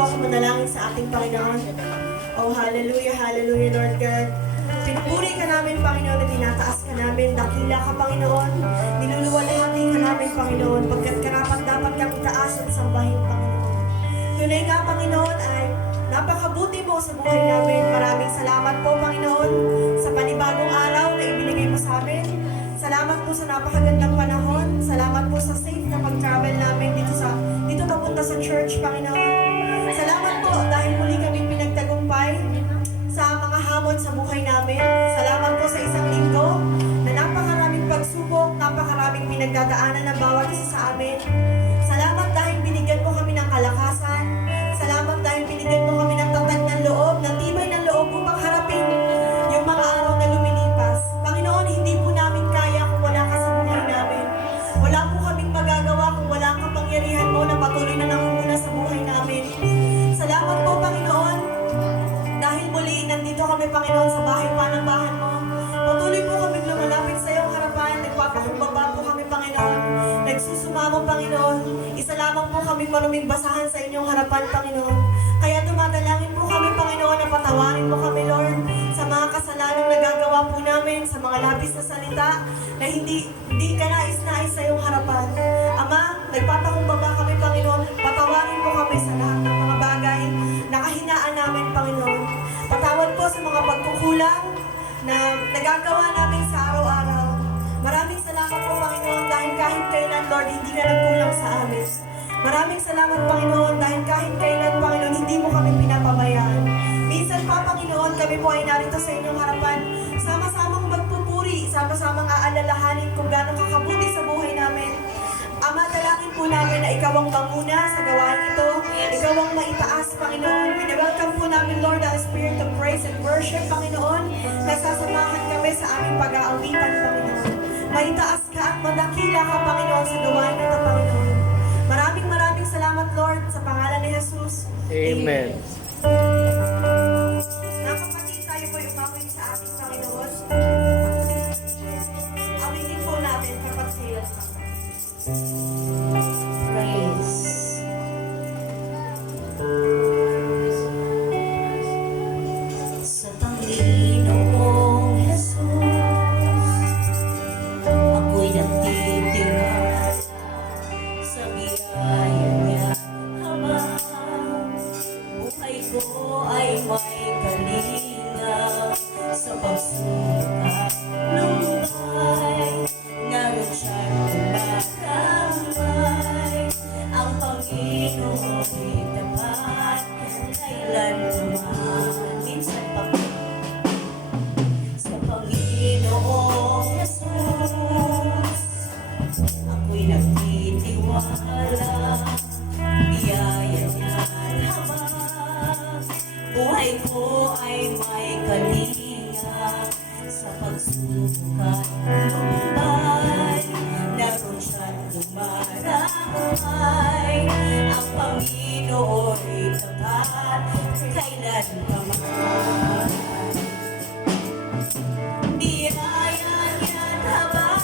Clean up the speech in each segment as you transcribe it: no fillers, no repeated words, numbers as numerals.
po ako manalangin sa ating Panginoon. Oh, hallelujah, hallelujah, Lord God. Pinupuri ka namin, Panginoon, at tinataas ka namin. Dakila ka, Panginoon. Niluluwalhati ka namin, Panginoon, pagkat karapat dapat kang itaas at sambahin, Panginoon. Tunay nga, Panginoon, ay napakabuti mo sa buhay namin. Maraming salamat po, Panginoon, sa panibagong araw na ibinigay mo sa amin. Salamat po sa napakagandang panahon. Salamat po sa safe na pag-travel namin dito papunta sa church, Panginoon. Salamat po dahil muli kami pinagtagumpay sa mga hamon sa buhay namin. Salamat po sa isang linggo na napakaraming pagsubok, napakaraming pinagdadaanan ng bawat isa sa amin. Salamat dahil binigyan mo kami ng kalakasan. Salamat dahil binigyan mo kami ng tatag ng loob, ng tibay ng loob upang harapin yung mga araw na lumilipas. Panginoon, hindi po namin kaya kung wala ka sa buhay namin. Wala po kaming magagawa kung wala ang kapangyarihan mo na patuloy na nangunguna sa buhay namin. Salamat po, Panginoon, dahil muli nandito kami, Panginoon, sa bahay-panambahan mo. Patuloy po kami lumalapit sa iyong harapan. Nagpapakumbaba po kami, Panginoon. Nagsusumamo, Panginoon. Isa lamang po kami maruming basahan sa inyong harapan, Panginoon. Kaya dumadalangin po kami, Panginoon, na patawarin mo kami, Lord, sa mga kasalanang nagagawa po namin, sa mga labis na salita na hindi ka nais-nais sa iyong harapan. Ama, nagpapakumbaba kami, Panginoon. Patawarin po kami sa lahat ng mga bagay na kahinaan namin, Panginoon. Patawad po sa mga pagkukulang na nagagawa namin sa araw-araw. Maraming salamat po, Panginoon, dahil kahit kailan, Lord, hindi ka nagkulang sa amin. Maraming salamat, Panginoon, dahil kahit kailan, Panginoon, hindi mo kami pinapabayaan. Minsan pa, Panginoon, kami po ay narito sa inyong harapan, sama-samang magpupuri, sama-samang aalalahanin kung gaano kakabuti sa buhay namin. Ama, dalangin po namin na ikaw ang manguna sa gawain ito. Ikaw ang maitaas, Panginoon. Pinawelcome po namin, Lord, ang spirit of praise and worship, Panginoon. Nasasamahan kami sa aming pag-aawitan, Panginoon. Maitaas ka at madakila ka, Panginoon, sa gawain ito, Panginoon. Maraming salamat, Lord, sa pangalan ni Jesus. Amen. Nakapatid tayo po umawin sa ating Panginoon. Awitin po natin kapag sila. Praise. Sa Panginoong Jesus, ako'y nagtitiwala sa biyaya niya habang buhay ko ay may kalinga sa pagsukat lumbay. Naroon siya'y tumatambay, ang Panginoon'y tapat, kailanman minsan pa sa Panginoong Jesus. Ako'y nagtitiwala, biyaya niyan habang buhay ko ay may kalinga sa pagsukat lumbay. Naroon siya't dumarangay, ang Panginoo'y tapat, kailanman. Biyaya niyan habang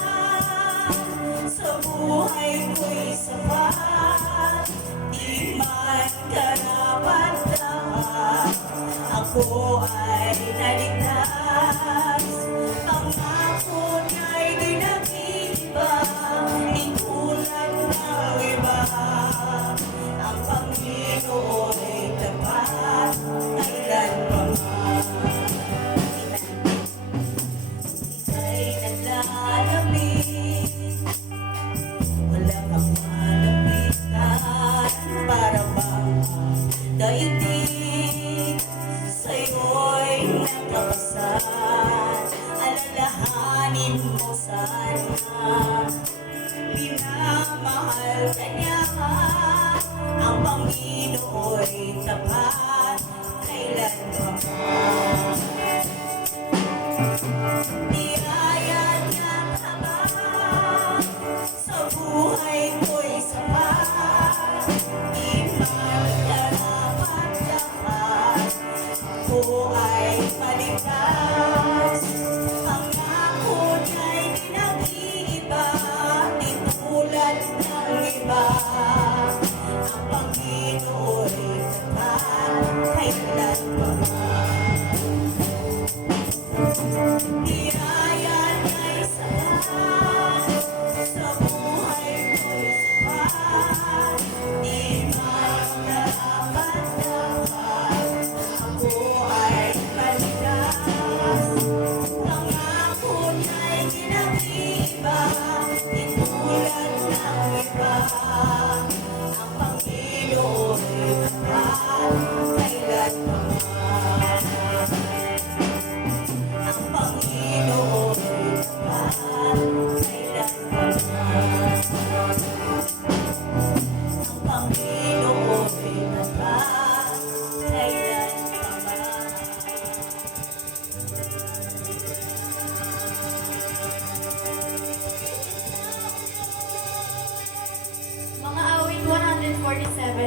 sa buhay ko'y sapat, di man karapat-dapat, ako ay naligtas. Pangako niya'y di nag-iiba, di tulad ng iba. Ang Panginoo'y tapat, kailanman. Ika'y naglalamig, wala kang malapitan, para bang daigdig sa'yo'y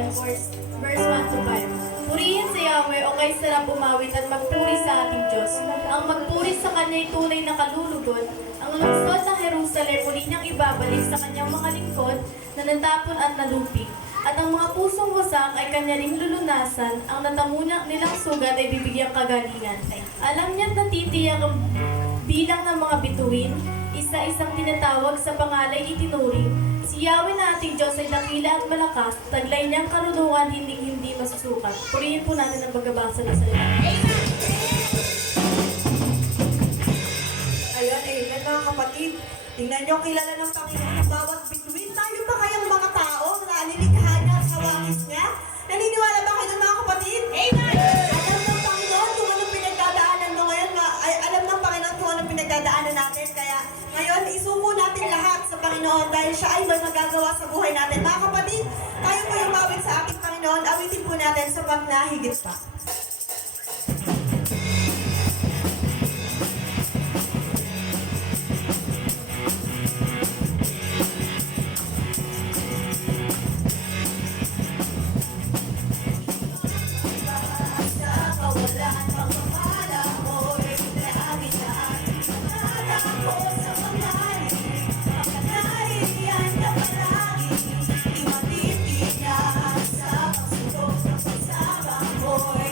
verse 1 to 5. Purihin si Yahweh o kay sarap umawit at magpuri sa ating Diyos. Ang magpuri sa kanya'y tunay na kalulugod. Ang lungsod ng Jerusalem muli niyang ibabalik sa kanyang mga lingkod na natapon at nalupig. At ang mga pusong wasak ay kanya ring lulunasan, ang natamunak nilang sugat ay bibigyang kagalingan. Alam niya't natitiyak ang bilang ng mga bituin, isa-isang tinatawag sa pangalay itinuring. Si Yahweh na ating Diyos ay dakila at malakas, taglay niyang karunungan hindi masusukat. Purihin po natin ang pagbabasa ng salita. Ayan, amen mga kapatid. Tingnan nyo, kilala ng Panginoon ang bawat bituin. Tayo ba kayang mga tao na nilikha niya sa wangis niya? Naniniwala ba kayo mga kapatid? Amen! Alam ng Panginoon kung anong pinagdadaanan mo ngayon. Alam ng Panginoon kung anong pinagdadaanan natin. Kaya ngayon, isuko natin lahat sa Panginoon dahil siya ay may magagawa sa buhay natin. Mga kapatid, tayo po yung mawit sa ating Panginoon. Awitin po natin sa pagnahigit pa. Sa kawalan, pagpapala mo'y nahagitan. Nakata ko sa pagkanalig yan na palagi. Di matitignan sa pagsulong ng pagsama mo'y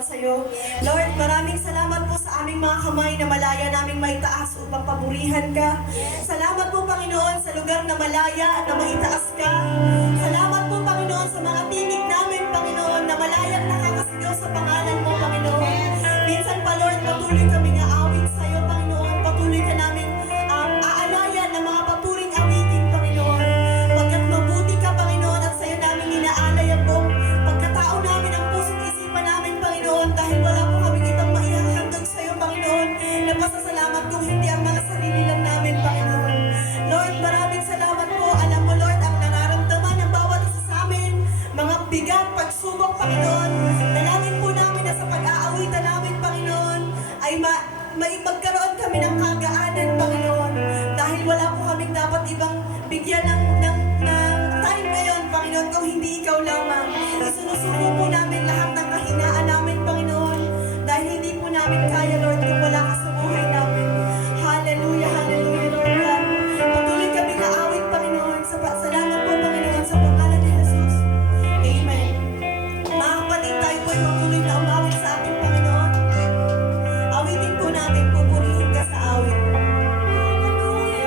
pasasalamat sa iyo. Lord, maraming salamat po sa aming mga kamay na malaya naming maitaas upang paburihan ka. Salamat po, Panginoon, sa lugar na malaya na maitaas ka. Salamat po, Panginoon, sa mga tinig namin, Panginoon, na malayang nakakasigaw sa pangalan mo, Panginoon. Minsan pa, Lord, patuloy kaming aawit sa iyo, Panginoon. Patuloy ka namin aalayan ng mga papuring awitin, Panginoon. Pagkat mabuti ka, Panginoon, at sa iyo namin inaalay ang buong pagkatao namin, ang puso't isipan namin, Panginoon, dahil wala po kaming ibang maihahandog sa iyo, Panginoon, na pasasalamat kung hindi ang mga sarili lang namin, Panginoon. Lord, maraming salamat po. Alam mo, Lord, ang nararamdaman ng bawat isa sa amin, mga bigat, pagsubok, Panginoon. Dalangin po namin na sa pag-aawitan namin, Panginoon, ay magkaroon kami ng kagaanan, Panginoon. Dahil wala po kaming dapat ibang bigyan ng time ngayon, Panginoon, kung hindi ikaw lamang. Isinusuko po namin lahat ng kahinaan namin, Panginoon. Dahil hindi po namin kaya, Lord, kung wala ka sa buhay namin. Hallelujah, hallelujah, Lord God. Patuloy kami aawit, Panginoon. Salamat po, Panginoon, sa pangalan ni Jesus. Amen. Mga kapatid, tayo po ay patuloy na umawit sa ating Panginoon. Awitin po natin, pupurihin ka sa awit. Hallelujah.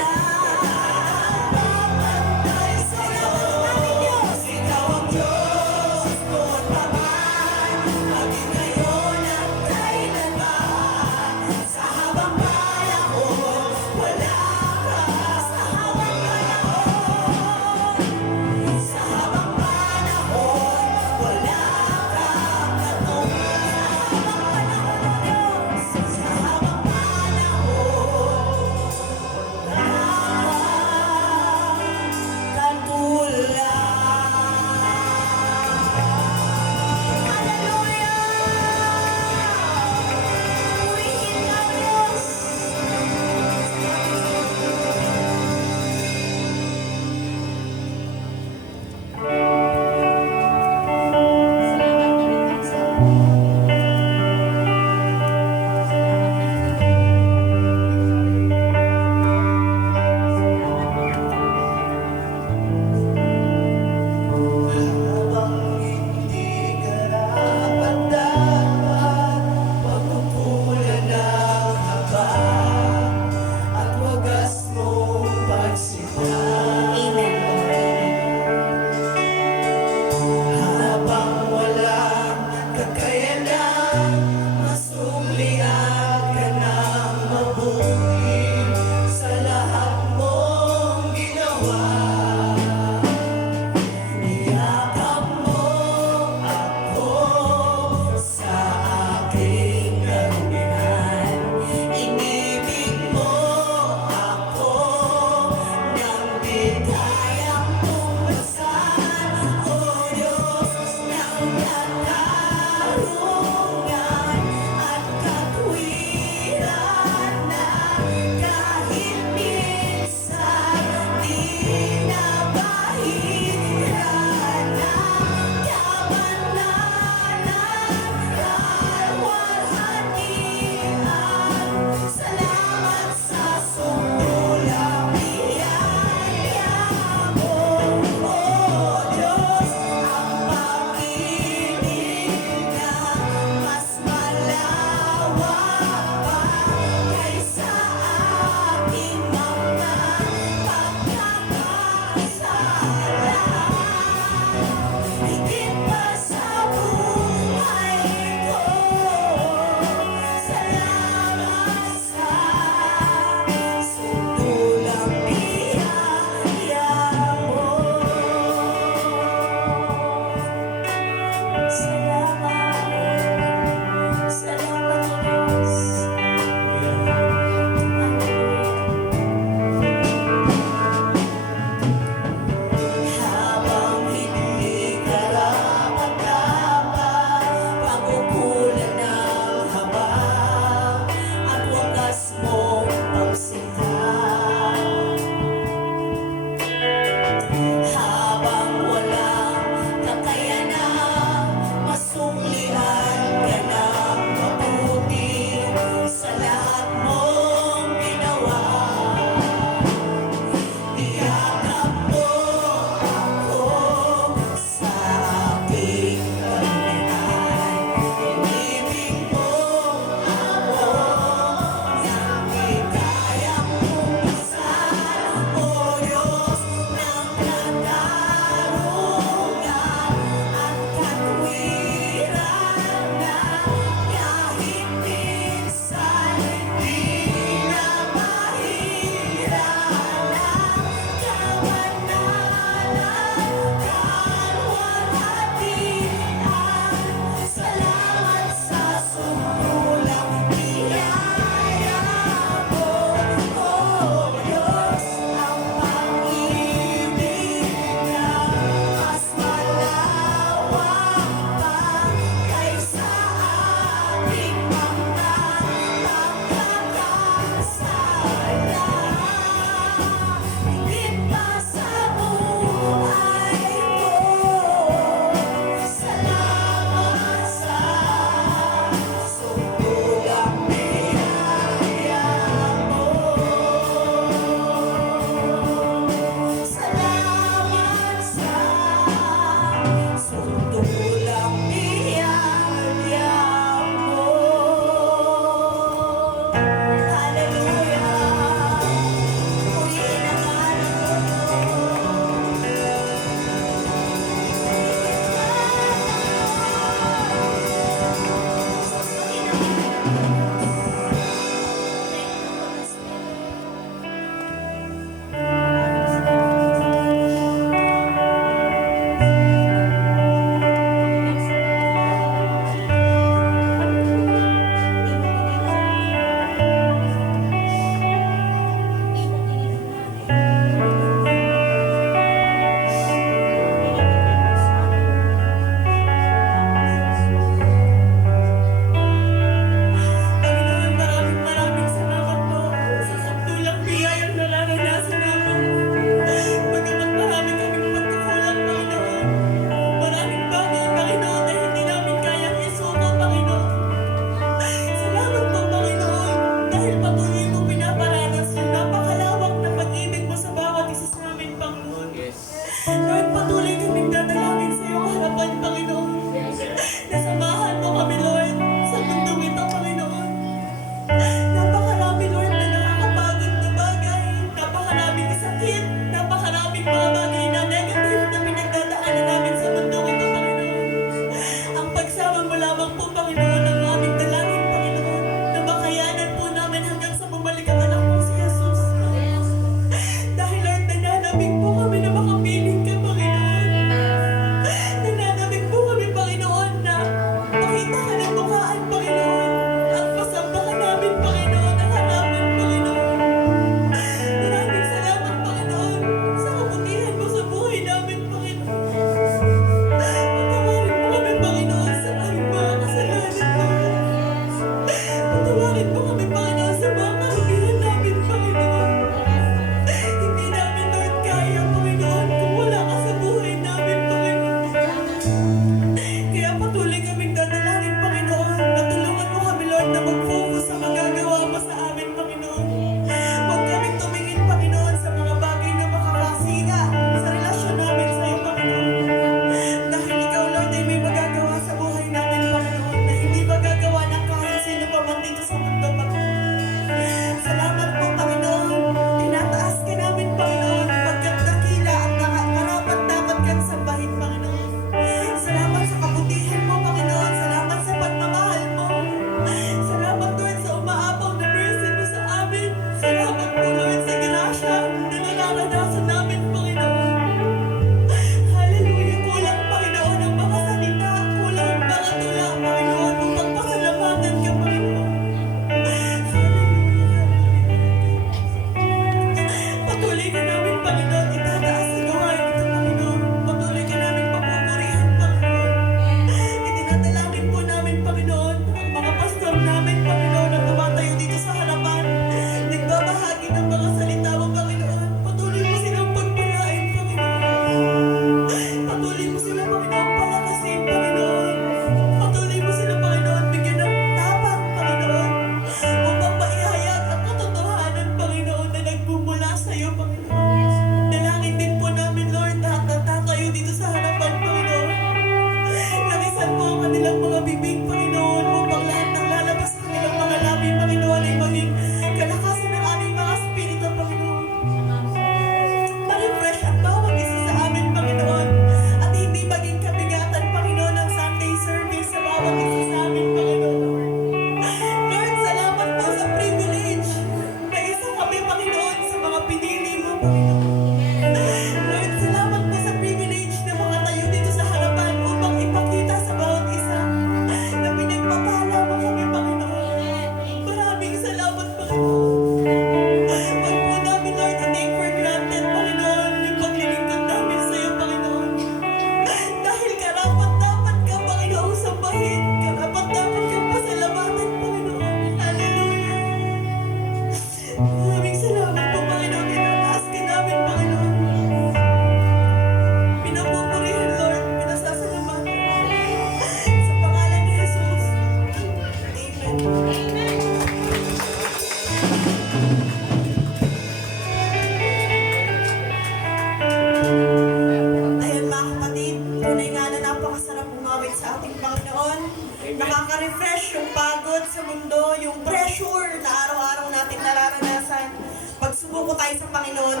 tayo sa Panginoon,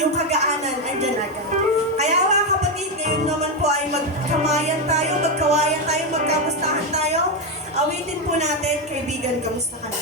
yung kagaanan, andyan agad. Kaya mga kapatid, ngayon naman po ay magkamayan tayo, magkawayan tayo, magkamustahan tayo. Awitin po natin, kaibigan, kamusta ka na?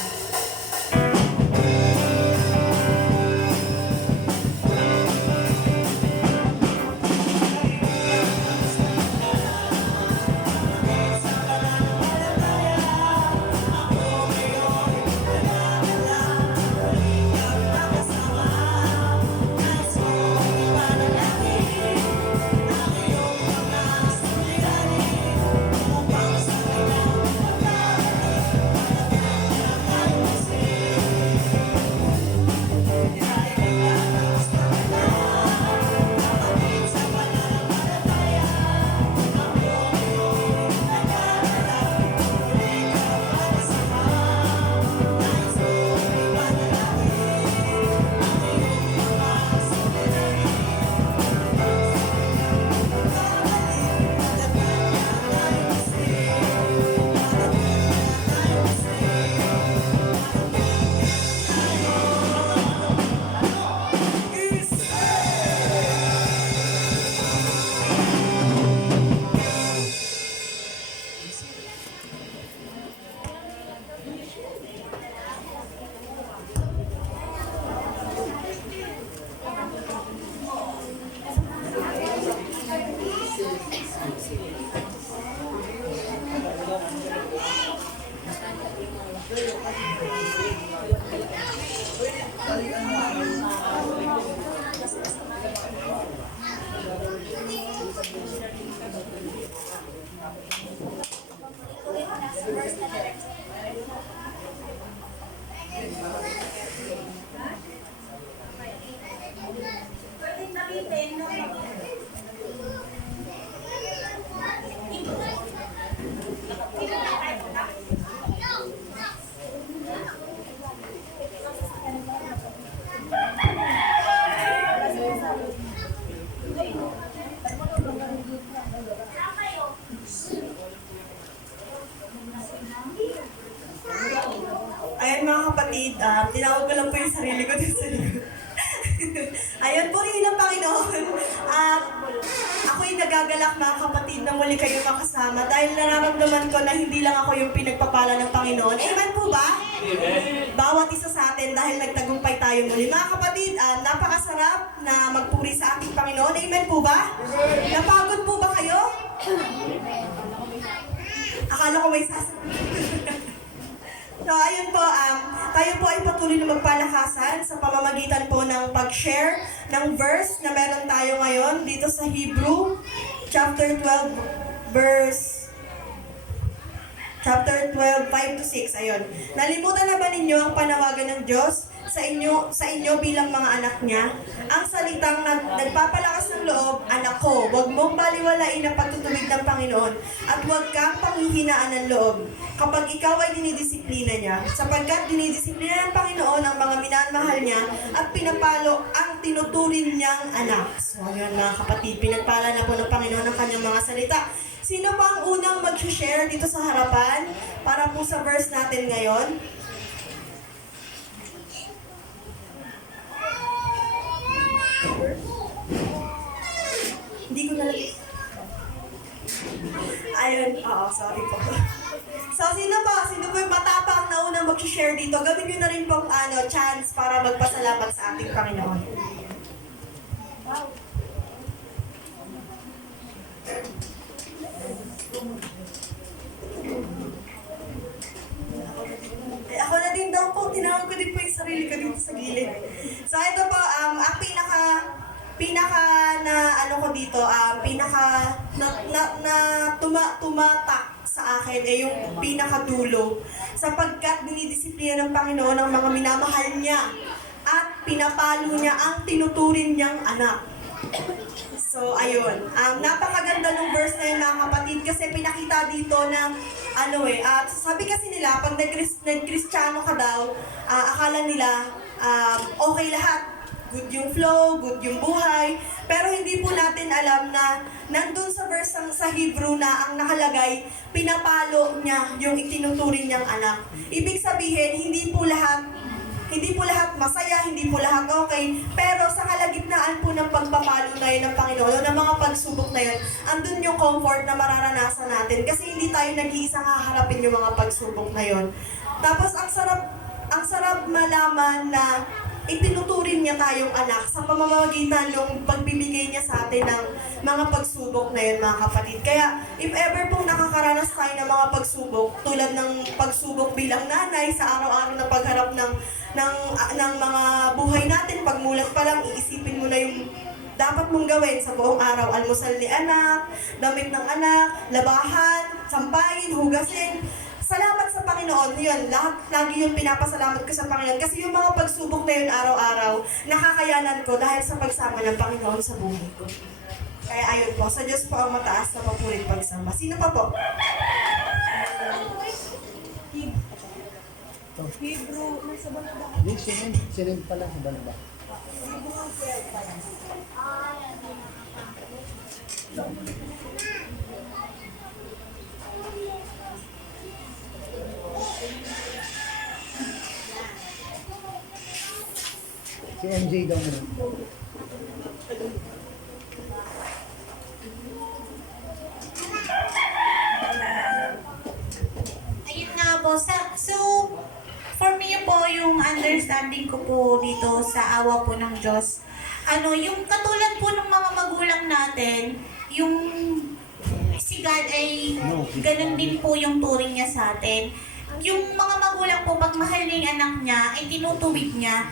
Ayan mga kapatid, tinawag ko lang po yung sarili ko dito sa likod. Ayun, purihin ng Panginoon. Ako'y nagagalak mga kapatid na muli kayo makasama dahil nararamdaman ko na hindi lang ako yung pinagpapala ng Panginoon. Amen po ba? Amen. Bawat isa sa atin dahil nagtagumpay tayo muli. Mga kapatid, napakasarap na magpuri sa ating Panginoon. Amen po ba? Amen. Napagod po ba kayo? Akala ko may sasabihin. So, ayun po, tayo po ay patuloy na magpalakasan sa pamamagitan po ng pag-share ng verse na meron tayo ngayon dito sa Hebrew, chapter 12, chapter 12, 5-6, ayun. Nalimutan na ba ninyo ang panawagan ng Diyos sa inyo bilang mga anak niya? Ang salitang nagpapalakas ng loob, anak ko, huwag mong baliwalain ang pagtutuwid ng Panginoon at huwag kang panghihinaan ng loob kapag ikaw ay dinidisiplina niya, sapagkat dinidisiplina ng Panginoon ang mga minamahal niya at pinapalo ang tinuturing niyang anak. So, ayun mga kapatid, pinagpala na po ng Panginoon ang kanyang mga salita. Sino pa ang unang mag-share dito sa harapan para po sa verse natin ngayon? Hindi ko nalagay. Ayun, sorry po. So, sino po yung matapang na unang mag-share dito? Gawin nyo na rin pong chance para magpasalamat sa ating Panginoon. Ako na din daw po, tinawag ko din po yung sarili ko dito sa gilid. So, ito po, ang tumatak sa akin ay yung pinakadulo. Sapagkat dinidisiplina ng Panginoon ang mga minamahal niya at pinapalo niya ang tinuturing niyang anak. So, ayun. Napakaganda ng verse na yun, mga kapatid, kasi pinakita dito na, sabi kasi nila, pag nag-Kristiyano ka daw, akala nila, okay lahat. Good yung flow, good yung buhay. Pero hindi po natin alam na nandun sa verse sa Hebrew na ang nakalagay, pinapalo niya yung itinuturing niyang anak. Ibig sabihin, hindi po lahat Hindi po lahat masaya, hindi po lahat okay, pero sa kalagitnaan po ng pagpapalo na yun ng Panginoon, o ng mga pagsubok na yun, andun yung comfort na mararanasan natin kasi hindi tayo nag-iisang haharapin yung mga pagsubok na yun. Tapos ang sarap malaman na itinuturing niya tayong anak sa pamamagitan ng pagbibigay niya sa atin ng mga pagsubok na yun, mga kapatid. Kaya, if ever pong nakakaranas tayo ng mga pagsubok, tulad ng pagsubok bilang nanay sa araw-araw na pagharap ng mga buhay natin, pagmulat pa lang, iisipin mo na yung dapat mong gawin sa buong araw. Almusal ni anak, damit ng anak, labahan, sampayin, hugasin. Salamat sa Panginoon, yun, lagi yung pinapasalamat ko sa Panginoon. Kasi yung mga pagsubok na yun araw-araw, nakakayanan ko dahil sa pagsama ng Panginoon sa buhay ko. Kaya ayun po, sa Diyos po ang mataas na papurit pagsamba. Sino pa po? Hebrew, nasa banaba. Hindi, sinend pala sa banaba. Si MJ daw naman. Ayun nga po. So, for me po, yung understanding ko po dito sa awa po ng Diyos, yung katulad po ng mga magulang natin, yung si God ay ganun din po yung turing niya sa atin. Yung mga magulang po, pag mahal niya yung anak niya, ay tinutuwid niya.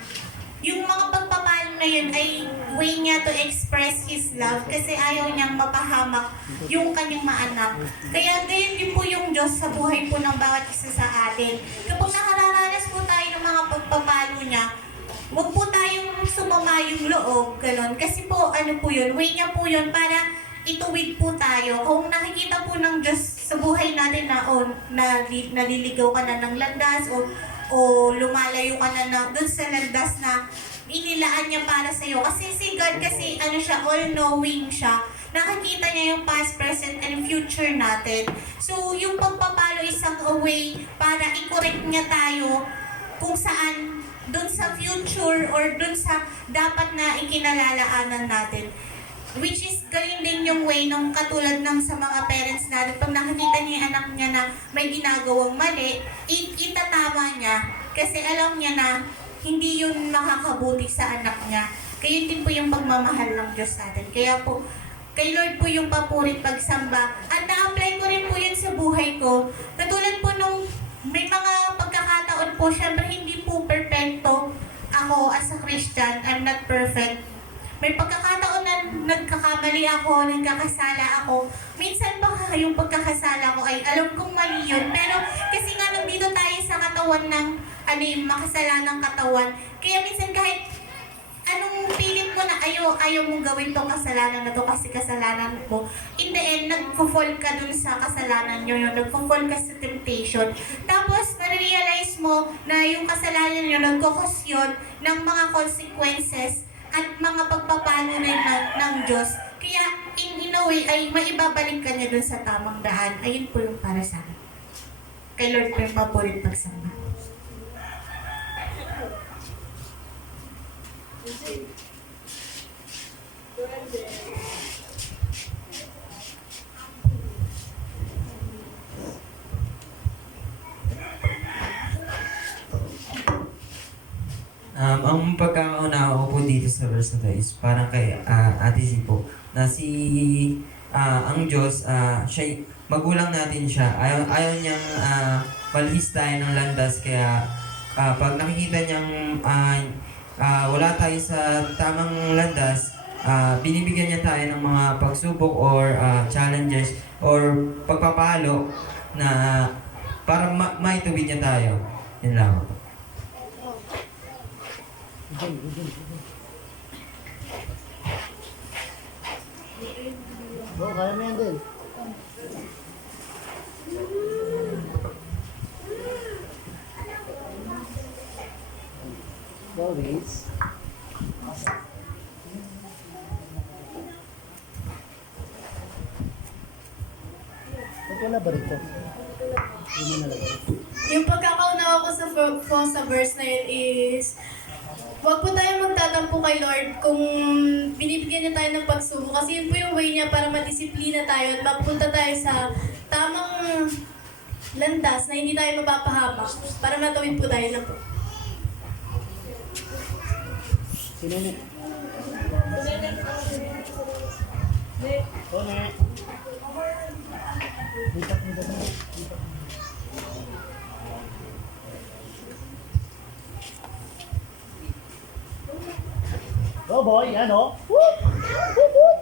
Yung mga pagpapalo na yun ay way niya to express His love kasi ayaw niyang mapahamak yung kanyang maanak. Kaya gayon din po yung Diyos sa buhay po ng bawat isa sa atin. Kapag nakararanas po tayo ng mga pagpapalo niya, huwag po tayong sumama yung loob, ganun. Kasi po, po yun, way niya po yun para ituwid po tayo. Kung nakikita po ng Diyos sa buhay natin na naliligaw ka na ng landas o lumalayo ka na dun sa landas na inilaan niya para sa'yo. Kasi si God kasi siya, all-knowing siya. Nakikita niya yung past, present, and future natin. So, yung pagpapalo isang way para i-correct niya tayo kung saan dun sa future or dun sa dapat na ikinalalaanan natin. Which is, galing din yung way nung katulad ng sa mga parents natin. Pag nakikita niya yung anak niya na may ginagawang mali, itatama niya. Kasi alam niya na hindi yun makakabuti sa anak niya. Kaya din po yung pagmamahal ng Diyos natin. Kaya po, kay Lord po yung papurit pagsamba. At na-apply ko rin po yun sa buhay ko. Katulad po nung may mga pagkakataon po, syempre hindi po perfecto ako as a Christian. I'm not perfect. May pagkakataon na nagkakamali ako, nagkakasala ako. Minsan pa yung pagkakasala ko ay alam kong mali yun. Pero kasi nga nandito tayo sa katawan ng yung makasalanang katawan. Kaya minsan kahit anong pilit mo na ayaw mong gawin tong kasalanan na to kasi kasalanan mo. In the end, nagpo-fall ka dun sa kasalanan nyo yun. Nagpo-fall ka sa temptation. Tapos, na-realize mo na yung kasalanan nyo nagkakos yun ng mga consequences at mga pagpapalo rin ng Diyos. Kaya, in a way, ay maibabalik ka niya dun sa tamang daan. Ayun po yung para sa akin. Kay Lord po yung papurit pagsamba. Ang pagkakaunawa ko po dito sa verse na to is parang kay Ate C po, na ang Diyos, siya, magulang natin siya, ayaw niyang malihis tayo ng landas, kaya pag nakikita niyang wala tayo sa tamang landas, binibigyan niya tayo ng mga pagsubok or challenges or pagpapalo na para maituwid niya tayo. Yun lang po. Bro, kaya mo yan din. Always. Ba't wala ba rito? Hindi mo nalagay. Yung pagkakaunawa ko sa verse na yun is, huwag po tayo magtatampo kay Lord kung binibigyan niya tayo ng pagsubok. Kasi yun po yung way niya para madisiplina tayo at mapunta tayo sa tamang landas na hindi tayo mapapahamak para matawid po tayo na po. Sino na? Tone. Lipat mo dito. Go boy, yan o. Whoop! Whoop, whoop!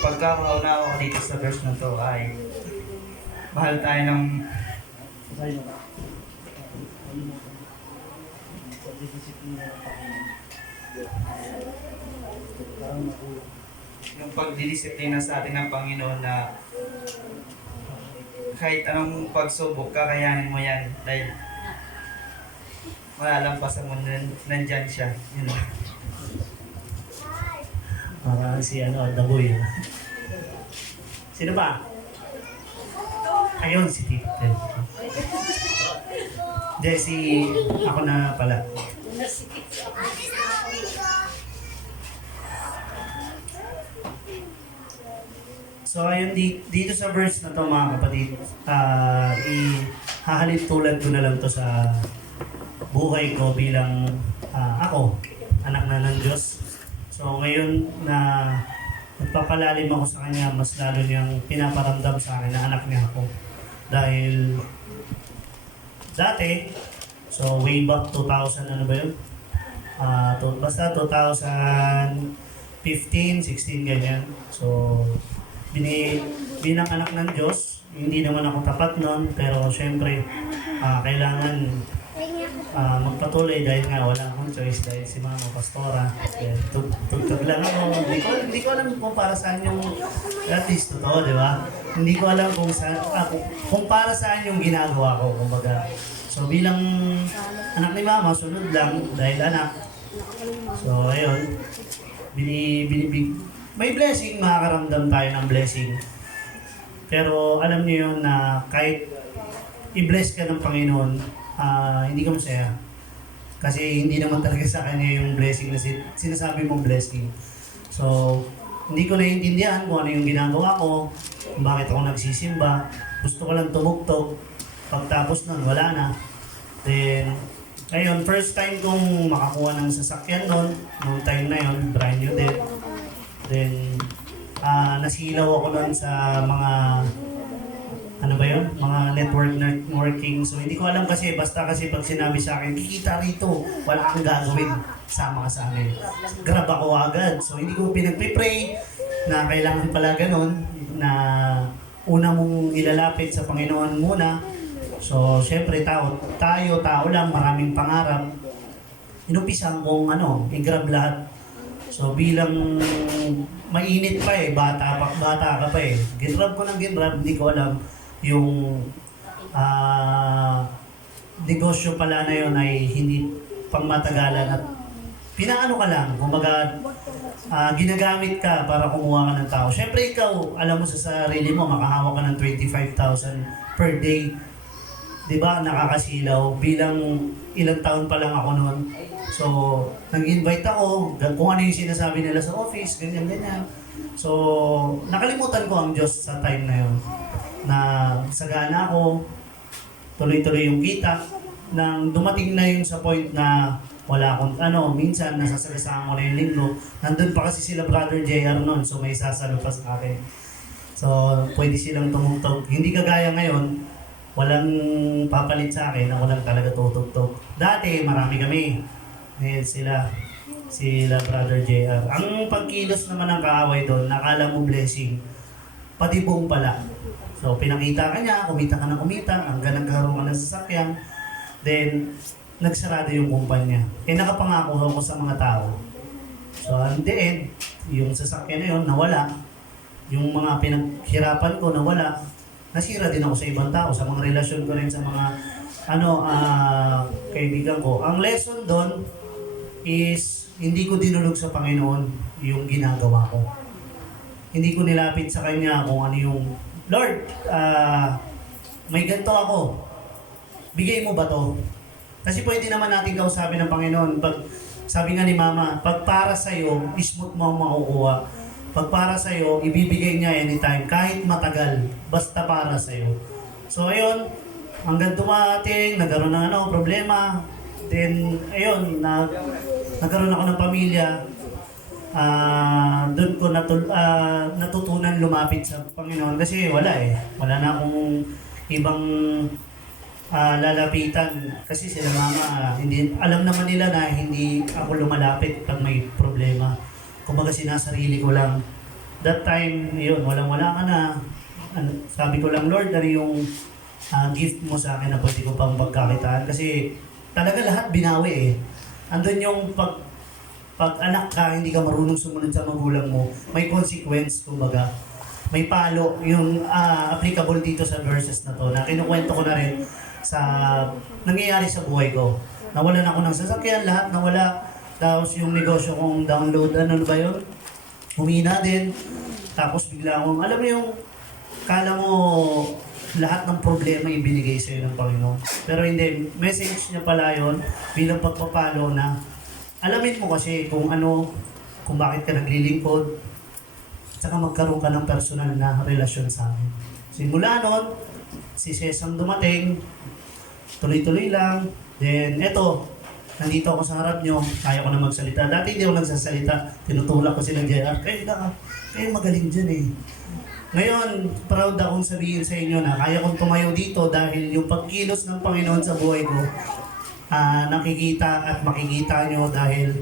Pagkakaunawa ko dito sa verse na to ay mahal tayo ng Sa'yo na. Sa disiplina ng Panginoon. Parang makuha. yung pagdidisiplina sa atin ng Panginoon na kahit anong pagsubok, kakayanin mo yan dahil malalampasan mo, nandyan siya. Yun lang. Para si Daboy. Sino ba? Ayun, si Tito. Jesse, ako na pala. So ayun, dito sa verse na to mga kapatid, ihahalin tulad ko na lang to sa buhay ko bilang ako, anak na ng Diyos. So ngayon na nagpapalalim ako sa Kanya, mas lalo niyang pinaparamdam sa akin na anak niya ako. Dahil dati, so way back 2000, ano ba yun? Basta 2015, 16, ganyan. So, bilang anak ng Diyos, hindi naman ako tapat nun, pero syempre, kailangan magpatuloy dahil nga wala akong choice dahil si Mama Pastora. Tugtog lang ako. Hindi ko alam kung para saan yung at least totoo, di ba? Hindi ko alam kung para saan yung ginagawa ko, kumbaga. So bilang anak ni Mama, sunod lang dahil anak. So ayun, may blessing, makakaramdam tayo ng blessing. Pero alam niyo yun na kahit i-bless ka ng Panginoon, hindi ka masaya. Kasi hindi naman talaga sa kanya yung blessing na sinasabi mong blessing. So, hindi ko naiintindihan kung ano yung ginagawa ko, kung bakit ako nagsisimba. Gusto ko lang tumugtog. Pagtapos nun, wala na. Then, ayun, first time kong makakuha ng sasakyan nun, nung time na yun, brand new din. Then, nasilaw ako nun sa mga ano ba yun? Mga networking. So hindi ko alam kasi, basta kasi pag sinabi sa akin, kikita rito, wala kang gagawin, sama ka sa akin. Grab ako agad. So hindi ko pinagpipray na kailangan pala ganun, na una mong ilalapit sa Panginoon muna. So syempre tao lang, maraming pangarap. Inumpisan kong i-grab lahat. So bilang mainit pa bata ka pa ginrab ko ng ginrab, hindi ko alam yung negosyo pala na yun ay hindi pangmatagalan at pinaano ka lang, kumbaga ginagamit ka para kumuha ka ng tao. Siyempre ikaw, alam mo sa sarili mo, makahawak ka ng 25,000 per day. Diba, nakakasilaw. Bilang ilang taon pa lang ako noon. So, nag-invite ako, kung ano yung sinasabi nila sa office, ganyan. So, nakalimutan ko ang Diyos sa time na yun. Na sagana ako, tuloy-tuloy yung kita. Nang dumating na yun sa point na wala akong minsan nasasalisahan ko na yung linggo. Nandun pa kasi sila Brother JR noon, so may sasalo pa sa akin. So, pwede silang tumugtog. Hindi kagaya ngayon, walang papalit sa akin na walang talaga tutugtog. Dati, marami kami. Ngayon sila Brother JR. Ang pagkilos naman ng kaaway doon, nakala mo blessing, patibong pala. So, pinakita ka niya, kumita ka ng kumita, hanggang nagkaroon ka ng sasakyan. Then, nagsarado yung kumpanya. Nakapangako ako sa mga tao. So, in the end, yung sasakyan na yun, nawala. Yung mga pinaghirapan ko, nawala. Nasira din ako sa ibang tao, sa mga relasyon ko rin sa mga kaibigan ko. Ang lesson doon is hindi ko dinulog sa Panginoon yung ginagawa ko. Hindi ko nilapit sa Kanya kung ano yung, Lord, may ganito ako. Bigay mo ba to? Kasi pwede naman natin kausapin ng Panginoon. Pag, sabi nga ni Mama, pag para sa'yo, smooth mo ang makukuha. Pag para sa'yo, ibibigay niya anytime, kahit matagal, basta para sa'yo. So ayun, hanggang dumating, nagkaroon ng problema. Then, ayun, nagkaroon ako ng pamilya. Doon ko natutunan lumapit sa Panginoon kasi wala na akong ibang lalapitan kasi sila Mama hindi alam naman nila na hindi ako lumalapit pag may problema. Kumbaga sinasarili ko lang. That time, yun, wala ka na. Sabi ko lang, Lord, ano yung gift mo sa akin na pwede ko pang pagkakitaan kasi talaga lahat binawi Andun yung pag anak ka, hindi ka marunong sumunod sa magulang mo, may consequence, kumbaga. May palo, yung applicable dito sa verses na to, na kinukwento ko na rin sa nangyayari sa buhay ko. Nawalan ako ng sasakyan, lahat nawala. Tapos yung negosyo kong download, ano ba yun? Humina din. Tapos bigla akong, alam mo yung, kala mo lahat ng problema ibinigay sa'yo ng Panginoon. Pero hindi, message niya pala yun bilang pagpapalo na alamin mo kasi kung bakit ka naglilingkod, tsaka magkaroon ka ng personal na relasyon sa akin. Simula nun, si Sesam dumating, tuloy-tuloy lang. Then, eto, nandito ako sa harap nyo, kaya ko na magsalita. Dati hindi ako nagsasalita, tinutulak ko silang JR. Kayo magaling dyan Ngayon, proud akong sabihin sa inyo na kaya kong tumayo dito dahil yung pagkilos ng Panginoon sa buhay ko, nakikita at makikita nyo dahil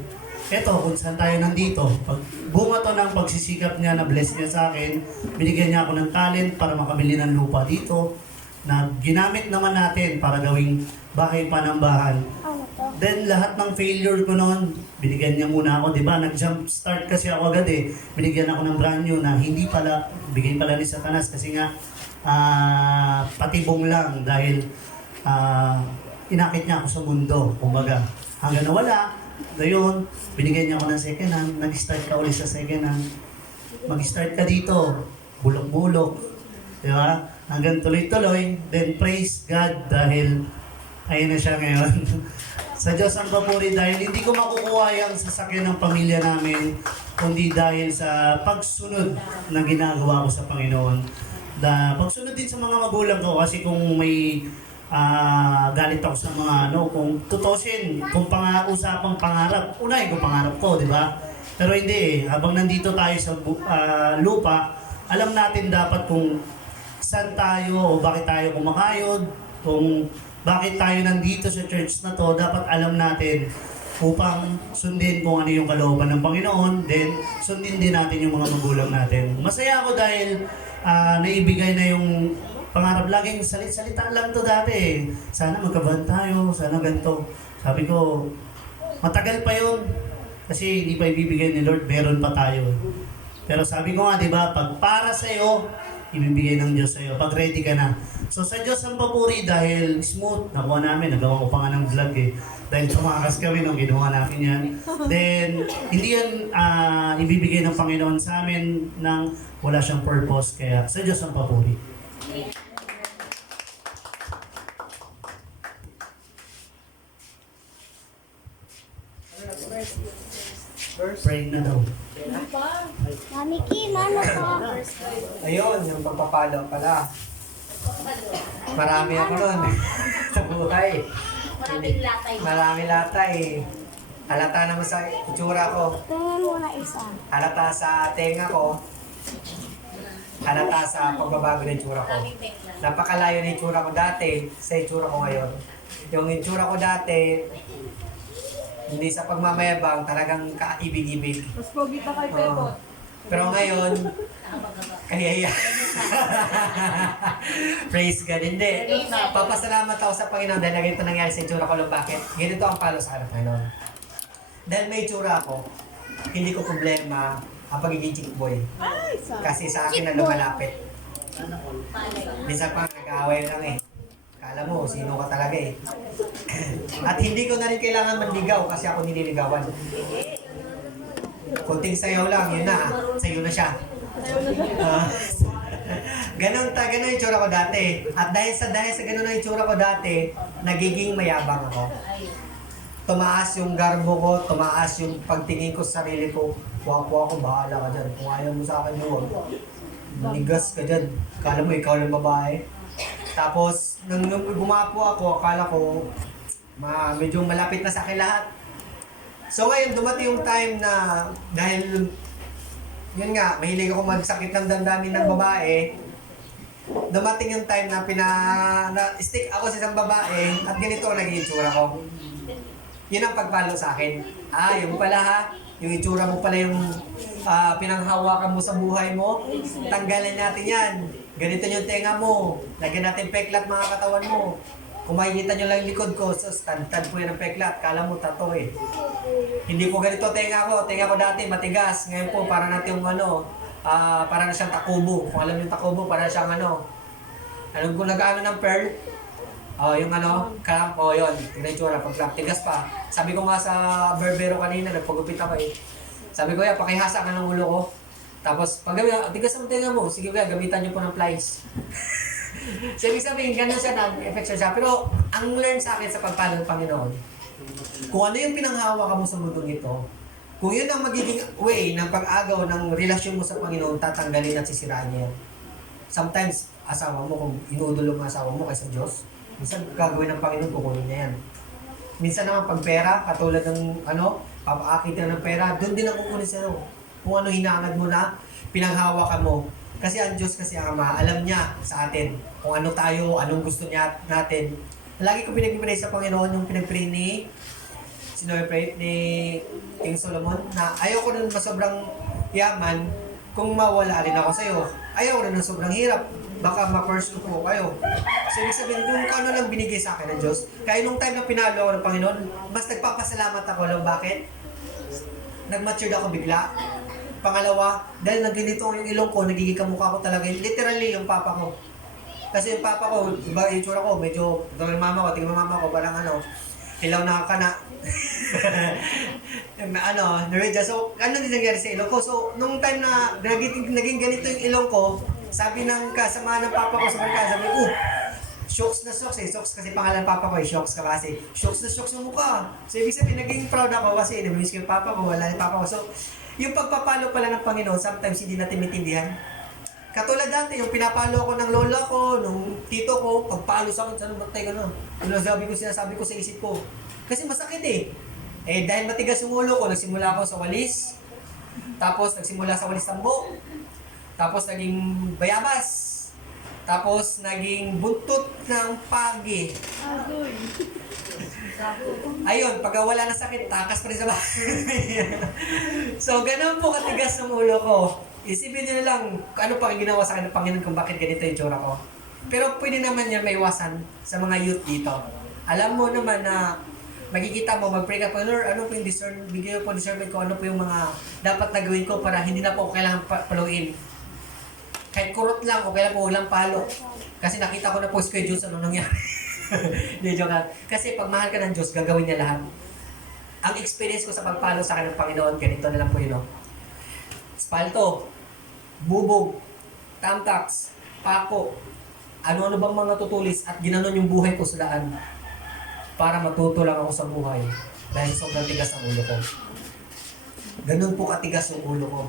eto, kung saan tayo nandito. Pag bunga to ng pagsisikap niya na bless niya sa akin, binigyan niya ako ng talent para makabili ng lupa dito na ginamit naman natin para gawing bahay panambahan. Then lahat ng failure ko noon, binigyan niya muna ako, di ba? Nag-jump start kasi ako agad Binigyan ako ng brand new na hindi pala, bigay pala ni Satanas kasi nga patibong lang dahil inakit niya ako sa mundo, kumbaga. Hanggang nawala, ngayon, binigyan niya ako ng second hand, nag-start ka ulit sa second hand. Mag-start ka dito, bulok-bulok, di ba? Hanggang tuloy-tuloy, then praise God dahil ayun na siya ngayon. Sa Diyos ang papuri dahil hindi ko makukuha yung sasakyan ng pamilya namin kundi dahil sa pagsunod na ginagawa ko sa Panginoon. Pagsunod din sa mga magulang ko kasi kung may galit ako sa mga kung tutusin, kung usapang pangarap, unahin ko pangarap ko, di ba? Pero hindi habang nandito tayo sa lupa, alam natin dapat kung saan tayo o bakit tayo kumakayod, kung bakit tayo nandito sa church na to, dapat alam natin upang sundin kung ano yung kalooban ng Panginoon, then sundin din natin yung mga magulang natin. Masaya ako dahil naibigay na yung pangarap. Laging salita lang to dati Sana magkabahan tayo, sana ganito. Sabi ko, matagal pa yun. Kasi hindi pa ibibigay ni Lord, meron pa tayo. Pero sabi ko nga, di ba, pag para sa'yo, ibibigay ng Diyos sa'yo. Pag ready ka na. So sa Diyos ang papuri dahil smooth. Nakuha namin, nagawa ko pa nga ng vlog Dahil tumakas kami nung ginawa namin yan. Then, hindi yan ibibigay ng Panginoon sa amin nang wala siyang purpose. Kaya sa Diyos ang papuri. Pray na daw. Mami Kim, ano ka? Ayun, yung pagpapalo pala. Marami ako nun sa buhay. Marami latay. Halata naman sa itsura ko. Tingnan mo na isa. Halata sa tenga ko. Halata sa pagbabago ng itsura ko. Napakalayo ng itsura ko dati sa itsura ko ngayon. Yung itsura ko dati, hindi sa pagmamayabang, talagang kaibig-ibig. Mas pogi pa kay Pepo. Pero ngayon, kaya praise God. Hindi. Papasalamat ako sa Panginoon dahil ganito nangyari sa itsura ko lang. Bakit? Ganito ang palo sa akin ng Panginoon. Dahil may itsura ako, hindi ko problema ang pagiging chick boy. Kasi sa akin na lumalapit. Minsan pa nag-aaway lang Kala mo, sino ka talaga At hindi ko na rin kailangan manligaw kasi ako nililigawan. Kunting sayaw lang, yun na. Sayo na siya. Ah, ganon yung itsura ko dati. At dahil sa ganon ang itsura ko dati, nagiging mayabang ako. Tumaas yung garbo ko, tumaas yung pagtingin ko sa sarili ko. Wapo ako, bahala ka dyan. Kung ayaw mo sa akin, huwag. Manigas ka dyan. Akala mo, ikaw lang babae. Tapos, nung gumapo ako, akala ko, medyo malapit na sa akin lahat. So ngayon, dumating yung time na, dahil, yun nga, mahilig ako magsakit ng damdamin ng babae, dumating yung time na stick ako sa isang babae, at ganito ang naging itsura ko. Yun ang pagpalo sa akin. Yung pala ha, yung itsura mo pala yung pinanghawakan mo sa buhay mo, tanggalin natin yan. Ganito yung tenga mo, lagyan natin peklat mga katawan mo. Kung makikita nyo lang yung likod ko, so tad po yan ang peklat, kala mo tato eh. Hindi po ganito tenga ko dati matigas, ngayon po para natin yung para na siyang takubo. Kung alam yung takubo, para na siyang kung nag-ano ng pearl, yung clamp, yun, tignan yung tsura, pag-clamp, tigas pa. Sabi ko nga sa barbero kanina, nagpagupit ako eh. Sabi ko, pakihasa ka ng ulo ko. Tapos, pag tigas ang tenga mo, sige kuya, gamitan nyo po ng plies. So, ibig sabihin, ganun siya, nag-effect siya. Pero, ang learn sa akin sa pagpalo ng Panginoon, kung ano yung pinanghawa ka mo sa mundong ito, kung yun ang magiging way ng pag-agaw ng relasyon mo sa Panginoon, tatanggalin at sisiraan niya yan. Sometimes, asawa mo, kung inuudulo mo asawa mo kaysa Diyos, minsan gagawin ng Panginoon, kukunin niya yan. Minsan naman pag pera, katulad ng papaakit ng pera, doon din ang kukunin sa'yo. Kung ano hinangad mo na, pinanghawakan mo. Kasi ang Diyos kasi ang Ama, alam niya sa atin kung ano tayo, anong gusto niya natin. Lagi ko pinag-pray sa Panginoon yung pinag-pray ni King Solomon na ayaw ko nun masobrang yaman kung mawala rin ako sa'yo. Ayaw rin ng sobrang hirap. Baka ma-pursue ko kayo. So, ibig sabihin, kung ano lang binigay sa akin ng Diyos, kaya nung time na pinalo ako ng Panginoon, mas nagpapasalamat ako lang. Bakit? Nag-matured ako bigla. Pangalawa, dahil nagganito yung ilong ko, nagiging kamukha ko talaga. Literally, yung papa ko. Kasi yung papa ko, iba yung tsura ko, medyo, tingnan mama ko, parang hilaw na kana. Naredya. So, ano din nangyari sa ilong ko? So, nung time na naging ganito yung ilong ko, sabi ng kasama ng papa ko sa barkada, sabi ko, shocks na shocks eh. Shocks kasi pangalan papa ko eh. Shocks ka kasi. Shocks na shocks yung mukha. So, ibig sabihin, naging proud ako kasi namiss ko yung papa ko, wala yung papa ko. So, yung pagpapalo pala ng Panginoon, sometimes hindi natin maintindihan. Katulad dati, yung pinapalo ako ng lola ko, nung tito ko, pagpalo sa akin, saan matay ka na? Sinasabi ko sa isip ko. Kasi masakit eh. Dahil matigas yung ulo ko, nagsimula ako sa walis. Tapos, nagsimula sa walis tambo. Tapos, naging bayabas. Tapos, naging buntot ng pagi. Ayun, pag wala na sakit, takas pa rin sa bahay. So, ganun po katigas ng ulo ko. Isipin nyo na lang kung ano pa ang ginawa sa akin ng Panginoon kung bakit ganito yung tsura ko. Pero pwede naman yan may iwasan sa mga youth dito. Alam mo naman na magkikita mo, mag-pray ka po, Lord, ano po yung bigyan po discernment ko, ano po yung mga dapat na gawin ko para hindi na po kailangan paluin. Kahit kurot lang, o kailangan po walang palo. Kasi nakita ko na po kay Diyos ano nangyari. Hindi, joke lang. Kasi pag mahal ka ng Diyos, gagawin niya lahat. Ang experience ko sa pagpalo sa akin ng Panginoon, ganito na lang po yun. Spalto, bubog, tamtax, pako, ano-ano bang mga tutulis at ginanon yung buhay ko sa daan para matuto lang ako sa buhay dahil sobrang tigas ang ulo ko. Ganun po katigas yung ulo ko.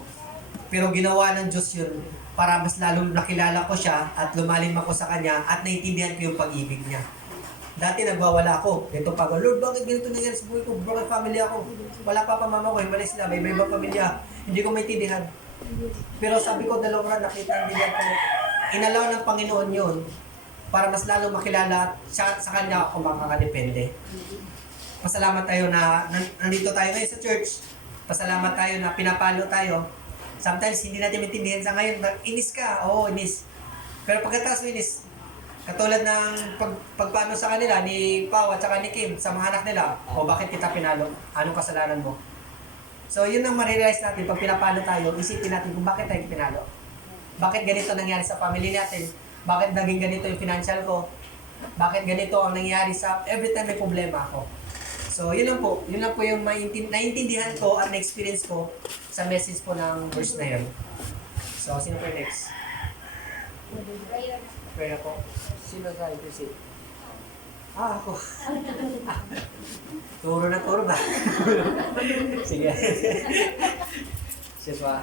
Pero ginawa ng Diyos yun para mas lalong nakilala ko siya at lumalim ako sa Kanya at naintindihan ko yung pag-ibig niya. Dati nagwawala ako. Ito pa ako, Lord, bakit ganito nangyari sa buhay ko? Broken family ako. Wala pa mama ko, himalay sila, may ibang pamilya. Hindi ko maintindihan. Pero sabi ko, dalawang nakita ang diyan ko. Inalaw ng Panginoon yun para mas lalong makilala at sa Kanya ako makakadepende. Pasalamat tayo na nandito tayo ngayon sa church. Pasalamat tayo na pinapalo tayo. Sometimes hindi natin maintindihan sa ngayon. Inis ka, oo, inis. Pero pagkatapos inis, katulad ng pagpano sa kanila ni Pao at saka ni Kim sa mga anak nila, o bakit kita pinalo? Anong kasalanan mo? So yun ang marirealize natin pag pinapalo tayo, isipin natin kung bakit tayo pinalo. Bakit ganito nangyari sa family natin? Bakit naging ganito yung financial ko? Bakit ganito ang nangyari sa every time may problema ako? So, yun lang po. Yun lang po yung naiintindihan ko at na-experience ko sa message po ng verse na yun. So, sino po yung next? Prayer ako. Sino sa ito ako. Turo na turo ba? Sige. Sige pa.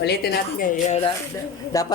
Ulitin natin ngayon. Dapat